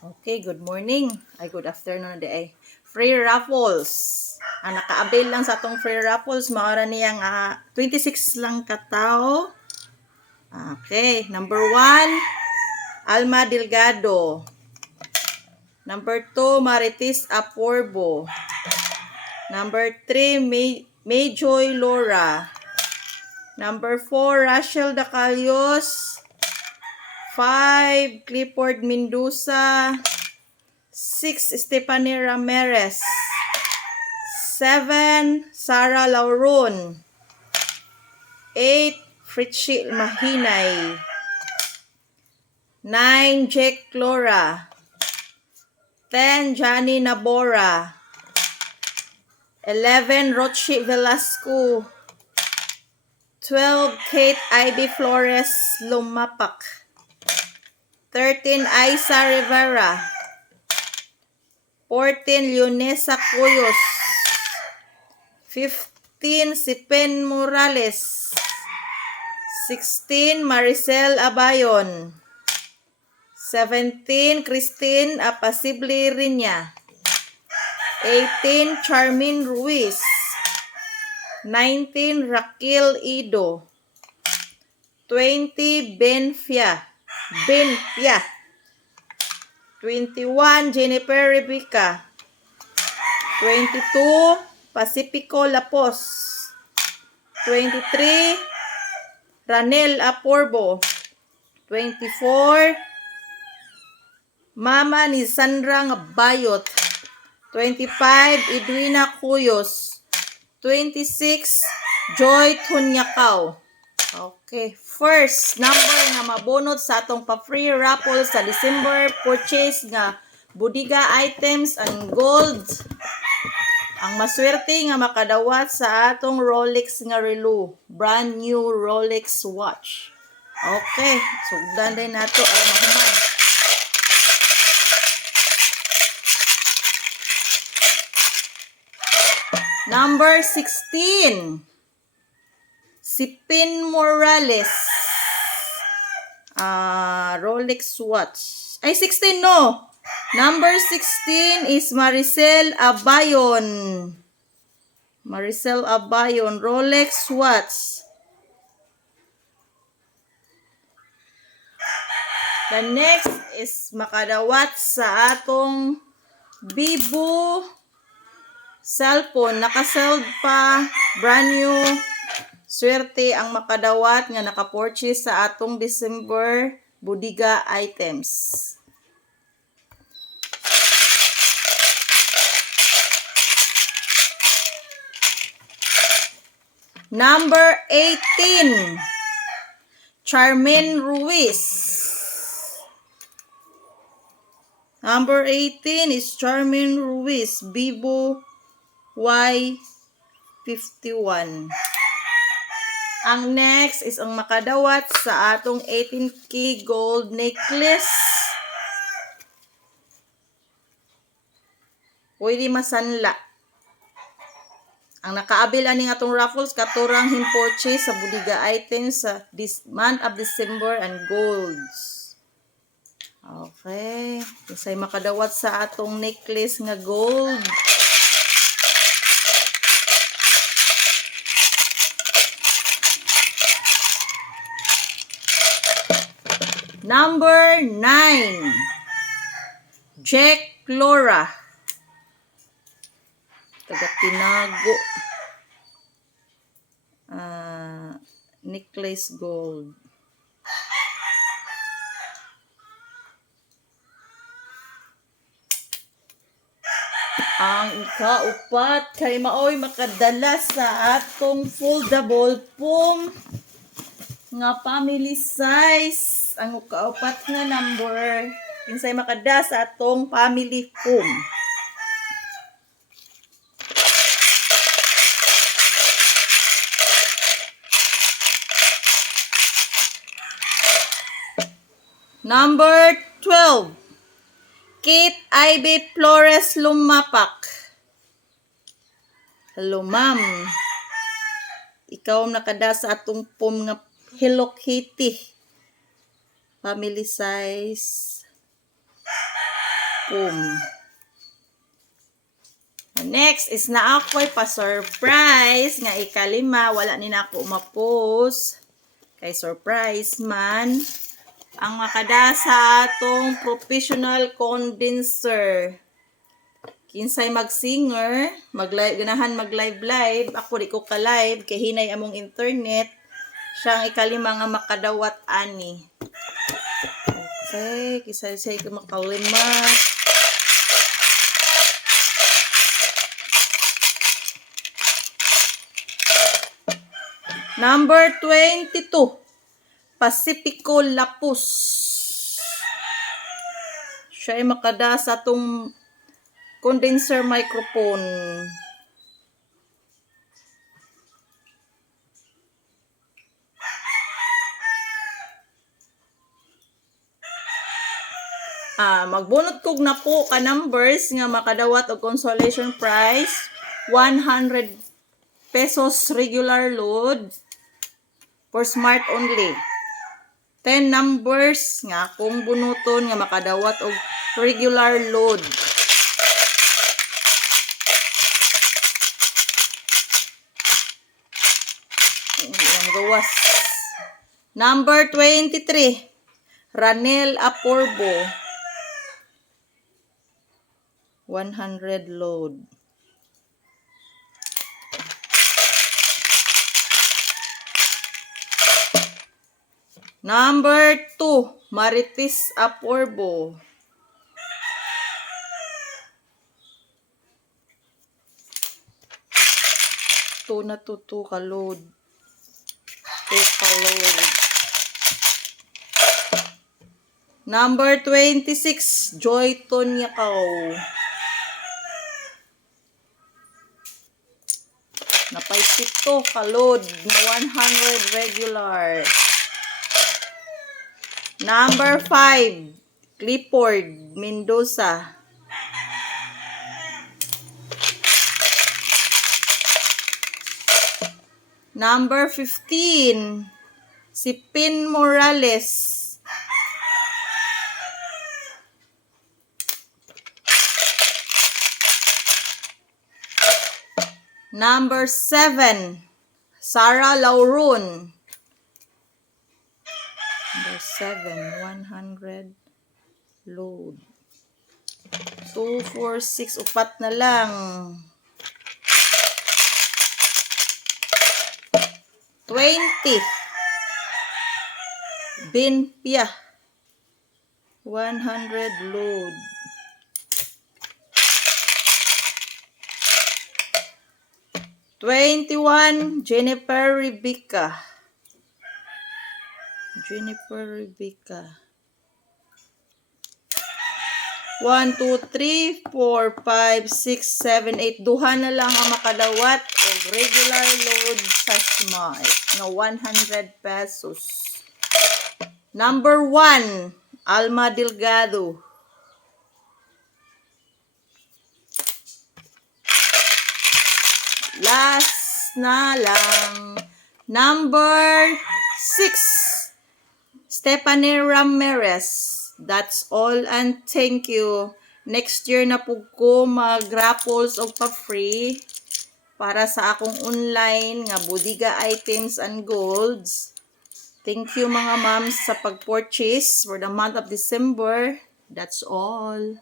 Okay, good morning. Ay, good afternoon day. Free raffles. Ang naka-avail lang sa atong free raffles, maora niyang 26 lang katao. Okay, number 1, Alma Delgado. Number 2, Maritis Aporbo. Number 3, Mayjoy Laura. Number 4, Rachel Dacalios. 5, Clifford Mendoza. 6, Stephanie Ramirez. 7, Sarah Lauron. 8, Fritchie Mahinay. 9, Jake Clora. 10, Johnny Nabora. 11, Rochi Velasco. 12, Kate Ivy Flores Lumapak. 13, Aisa Rivera. 14, Leonesa Cuyos. 15, Sipen Morales. 16, Maricel Abayon. 17, Christine Apasible Rinya. 18, Charmin Ruiz. 19, Raquel Ido. 20, Benfia. 21, Jennifer Rebecca. 22, Pacifico Lapos. 23, Ranel Aporbo. 24, Mama ni Sandra Bayot. 25, Edwina Cuyos. 26, Joy Tunyakaw. Okay, first number na mabunot sa atong pa-free raffle sa December purchase nga Budiga items and gold. Ang maswerte nga makadawat sa atong Rolex nga relo, brand new Rolex watch. Okay, sugdan din nato ang mahuman. Number 16, Sipin Morales. Rolex watch. Ay, 16 no. Number 16 is Maricel Abayon. Maricel Abayon, Rolex watch. The next is makadawat sa atong Vivo cellphone. Naka-sold pa, brand new. Swerte ang makadawat nga naka-purchase sa atong December Budiga items. Number 18, Charmin Ruiz. Number 18 is Charmin Ruiz, Vivo Y51. Ang next is ang makadawat sa atong 18K gold necklace. Pwede masanla. Ang nakaabil aning atong raffles katurang purchase sa Budiga items sa this month of December and golds. Okay, isay makadawat sa atong necklace nga gold. Number 9, Jack Clora. Taga-Tinago. Necklace gold. Ang ikaupat kay maoy makadala sa atong foldable foam nga family size. Ang ikaupat nga number kinsay makadala sa atong family foam. Number 12, Kate Ivy Flores Lumapak. Hello, ma'am. Ikaw ang nakada sa atong foam nga Hello Kitty. Family size. pum. Next is na ako'y pa-surprise nga ikalima. Wala ni na ako ma-post. Kay surprise man. Ang makadasa atong professional condenser. Kinsay mag-singer, ganahan mag-live. Ako di ko ka-live. Kay hinay among internet. Siya ang ikalima nga makadawat ani. Okay. Kisay-say ko makalima. Number 22, Pacifico Lapus. Siya ay makadasa itong condenser microphone. Magbunot kog na po ka numbers nga makadawat og consolation prize. 100 pesos regular load. For smart only. 10 numbers nga akong bunuton nga makadawat og regular load. Ang gawas. Number 23. Ranel Aporbo. 100 load. Number 2, Marites Aporbo. Two na to, 2 ka load. 2 ka load. Number 26, Joy Tonyakaw. Napay 7 ka load na 100 regular. Number 5, Clifford Mendoza. Number 15, si Pin Morales. Number 7, Sarah Lauron. Number 7, 100 load. 2, 4, 6, upat na lang. 20. Binpia. 100 load. 21, Jennifer Rebecca. 1, 2, 3, 4, 5, 6, 7, 8. Duha na lang ang makadawat o regular load sa smart na 100 pesos. Number 1, Alma Delgado. Last na lang. Number 6, Stephanie Ramirez. That's all and thank you. Next year na po ko mag-raffles o pa-free para sa akong online nga Bodega items and golds. Thank you mga moms sa pag-purchase for the month of December. That's all.